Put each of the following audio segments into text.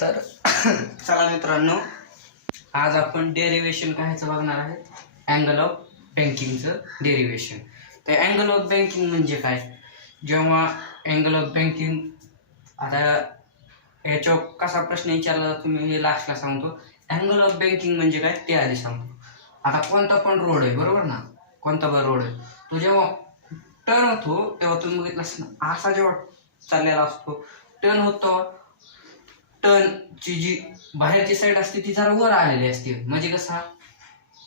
तर चला मित्रांनो, आज आपण डेरिवेशन कायचं बघणार आहे, अँगल ऑफ बँकिंगचं डेरिवेशन. तर अँगल ऑफ बँकिंग म्हणजे काय? जेव्हा अँगल ऑफ बँकिंग, आता याच्यावर कसा प्रश्न विचारला तुम्ही हे लास्टला सांगतो. अँगल ऑफ बँकिंग म्हणजे काय ते आधी सांगतो. आता कोणता पण रोड आहे बरोबर ना, कोणता पण रोड आहे तो जेव्हा टर्न होतो तेव्हा तुम्ही बघितलं ना, असा जेव्हा चाललेला असतो टर्न होतो, टर्नची जी बाहेरची साईड असते ती जरा वर आलेली असते. म्हणजे कसा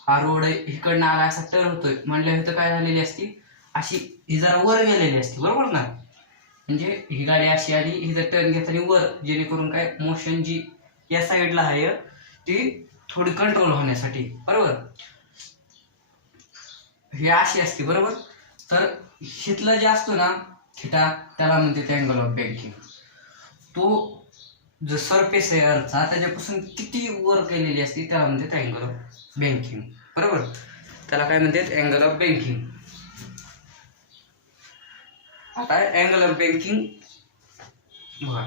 हा रोड इकडनं आला असा टर्न होतोय म्हणल्या इथं काय झालेली असती, अशी ही जरा वर गेलेली असते बरोबर ना. म्हणजे ही गाडी अशी आली, हिचं टर्न घेताना वर, जेणेकरून काय मोशन जी या साईडला आहे ती थोडी कंट्रोल होण्यासाठी बरोबर, ही अशी असते बरोबर. तर हिथलं जे असतो ना थिटा, त्याला म्हणते अँगल ऑफ बँकिंग. तो जो सरफेस आहे अर्थचा त्याच्यापासून किती वर केलेली असते त्याला म्हणतात अँगल ऑफ बँकिंग बरोबर. त्याला काय म्हणतात अँगल ऑफ बँकिंग. आता अँगल ऑफ बँकिंग बघा,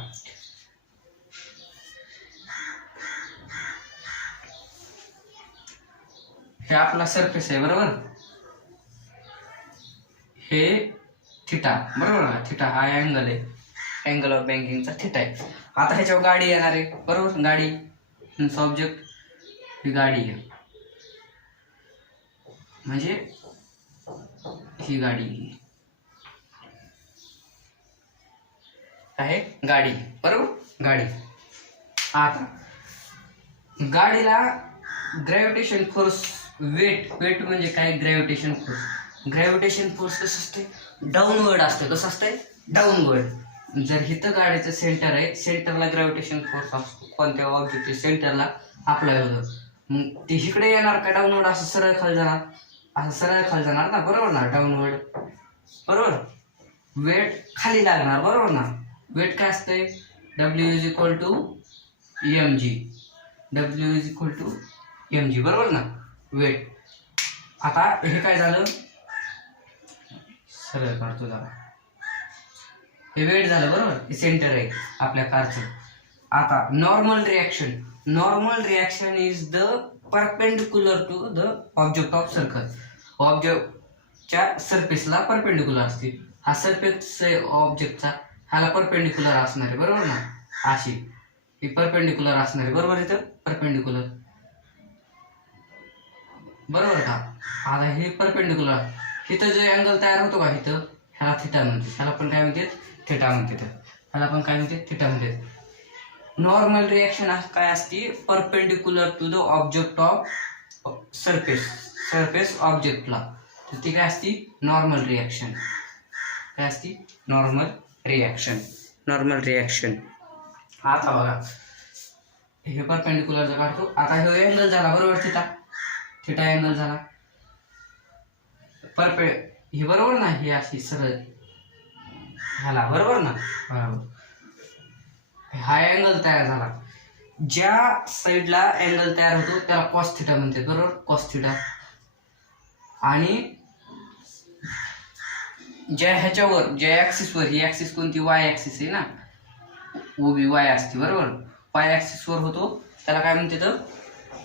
हे आपला सरफेस आहे बरोबर, हे थिटा बरोबर ना, थिटा हा अँगल आहे, अँगल ऑफ बँकिंगचा थिटा आहे. आता ह्याच्यावर गाडी येणार आहे बरोबर, गाडी ऑब्जेक्ट, ही गाडी आहे म्हणजे ही गाडी आहे, गाडी बरोबर, गाडी. आता गाडीला ग्रॅव्हिटेशन फोर्स, वेट म्हणजे काय, ग्रॅव्हिटेशन फोर्स. ग्रॅव्हिटेशन फोर्स कसं असते, डाऊनवर्ड असते. कसं असते, डाऊनवर्ड. जर हिथं गाडीचं सेंटर आहे, सेंटरला ग्रॅव्हिटेशन फोर्स असतो, कोणत्या ऑब्जेक्टच्या सेंटरला अप्लाय होतं, मग ते इकडे येणार का डाऊनवर्ड, असं सरळ खाली जाणार, असं सरळ खाली जाणार ना बरोबर ना, डाऊनवर्ड बरोबर. वेट खाली लागणार बरोबर ना. वेट काय असतंय, W is equal to M G, W is equal to M G बरोबर ना, वेट. आता हे काय झालं, सरळ काढतो जरा, हे वेट झालं बरोबर, हे सेंटर आहे आपल्या कारचं. आता normal reaction is the perpendicular to the object of circle. ऑब्जेक्टच्या सरफेसला परपेंडिक्युलर असते. हा सरफेस ऑब्जेक्टचा ह्याला परपेंडिक्युलर असणार आहे बरोबर ना, अशी ही परपेंडिक्युलर असणार आहे बरोबर, इथं परपेंडिक्युलर बरोबर का. आता हे परपेंडिक्युलर, इथं जो अँगल तयार होतो का इथं, ह्याला थिटा म्हणते, ह्याला पण काय म्हणते थिटा म्हणते, ह्याला पण काय म्हणते थिटा म्हणते. नॉर्मल रिॲक्शन काय असते, perpendicular to the object of surface ऑब्जेक्टला, तर ती काय असती, नॉर्मल रिॲक्शन. काय असती, नॉर्मल रिॲक्शन. आता बघा, हे परपेंडिक्युलरचा काढतो. आता हे अँगल झाला बरोबर, थिटा अँगल झाला हे बरोबर ना, ही अशी सरळ ह्याला बरोबर ना, बरोबर. हा अँगल तयार झाला, ज्या साईडला अँगल तयार होतो त्याला कॉस थिटा म्हणते बरोबर, कॉस थिटा. आणि ज्या ह्याच्यावर, ज्या ऍक्सिसवर, ही ऍक्सिस कोणती, वाय ऍक्सिस आहे ना, उभी वाय असते बरोबर, वाय ऍक्सिसवर होतो त्याला काय म्हणते तर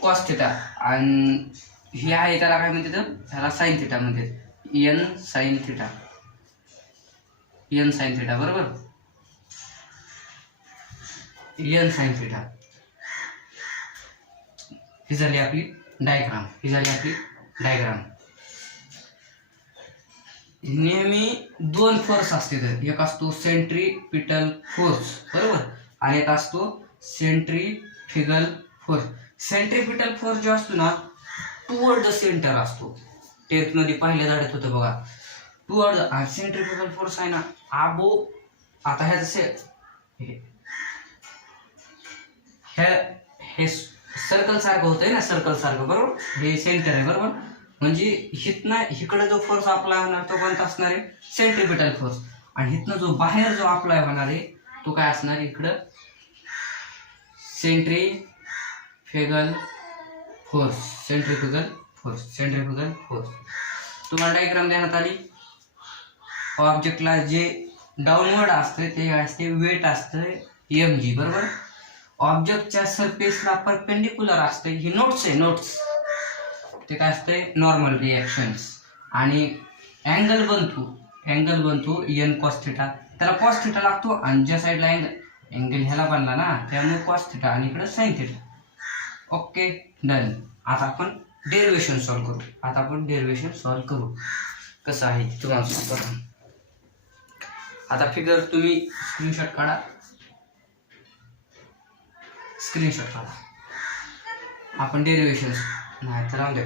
कॉस थिटा. आणि ही आहे त्याला काय म्हणते तर, ह्याला साइन थिटा म्हणते, एन साइन थिटा बरोबर, एन साइन थिटा. ही झाली आपली डायग्राम. नेहमी दोन फोर्स असते, तर एक असतो सेंट्रीपिटल फोर्स बरोबर, आणि एक असतो सेंट्रीफ्युगल फोर्स. सेंट्रीपिटल फोर्स जो असतो ना, टुवर्ड द सेंटर असतो. 10th मध्ये पहिल्या धड्यात होतं बघा, टुवर्ड. आणि सेंट्रीफ्युगल फोर्स आहे ना आबो, आता हे सर्कल सारखं होतंय ना, सर्कल सारखं बरोबर, हे सेंटर आहे बरोबर. म्हणजे हिथनं इकडे जो फोर्स अप्लाय होणार तो कोणता असणार आहे, सेंट्रीपिटल फोर्स. आणि हिथनं जो बाहेर जो अप्लाय होणार आहे तो काय असणार आहे, इकडं सेंट्रीफ्युगल फोर्स. तुम्हाला डायग्राम देण्यात आली. ऑब्जेक्टला जे डाऊनवर्ड असते ते असते वेट असतं mg बरोबर. ऑब्जेक्टच्या सरफेसला परपेंडिक्युलर असते, ही नोट्स आहे, नोट्स. ते काय असते, नॉर्मल रिएक्शन्स. आणि अँगल बनतो एन कॉस थिटा, त्याला कॉस थिटा लागतो, आणि ज्या साईडला अँगल ह्याला बनला ना, त्यामुळे कॉस थिटा आणि इकडे साइन थिटा. Okay, done. आता आपण डेरिवेशन सॉल्व्ह करू. कसं आहे तुम्हाला सांगतो. आता फिगर तुम्ही स्क्रीनशॉट काढा. आपण डेरिवेशन नाही तर राहून दे.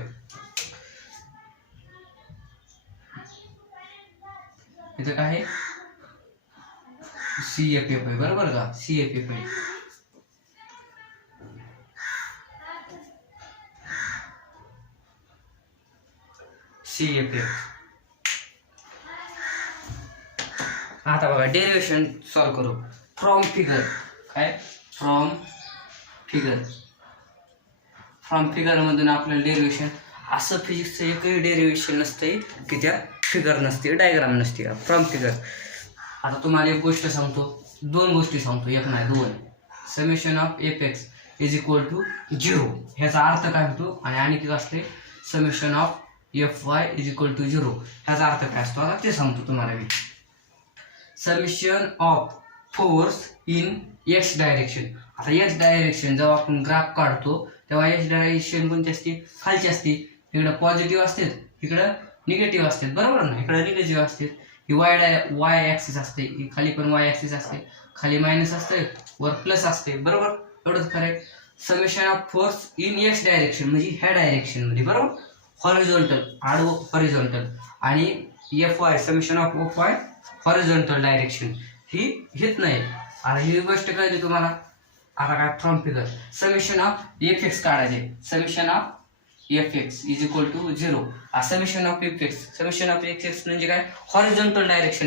इथं काय आहे, CFF आहे, बरोबर का, CFF आहे. आता बघा डेरिवेशन सॉल्व्ह करू. फ्रॉम फिगर मधून आपल्याला डेरिवेशन, असं फिजिक्सचं एकही डेरिवेशन नसते की त्या फिगर नसते, डायग्राम नसते. From figure. आता तुम्हाला एक गोष्ट सांगतो, 2 गोष्टी सांगतो, एक नाही 2. Summation of fx is equal to 0, ह्याचा अर्थ काय होतो, आणि किती असते summation of fy is equal to 0, ह्याचा अर्थ काय असतो आता ते सांगतो तुम्हाला मी. Summation of force in x direction. आता x डायरेक्शन जेव्हा आपण ग्राफ काढतो तेव्हा x डायरेक्शन कोणती असते, खालची असते. इकडे पॉझिटिव्ह असते, इकडे निगेटिव्ह असते, बरोबर ना. इकडे निगेटिव्ह असते. ही वाय ऍक्सिस असते, खाली पण वाय ऍक्सिस असते, खाली मायनस असते, वर प्लस असते, बरोबर. एवढंच correct. Summation of force in x direction म्हणजे ह्या डायरेक्शन मध्ये, बरोबर, हॉरिझॉन्टल, आडवं हॉरिझॉन्टल. आणि fy summation of fy horizontal direction, ही घेत नाही. आता ही गोष्ट कळली तुम्हाला. आता काय, from figure summation of fx काढायचे. Summation of fx is equal to 0. Summation of fx म्हणजे काय, हॉरिझॉन्टल डायरेक्शन.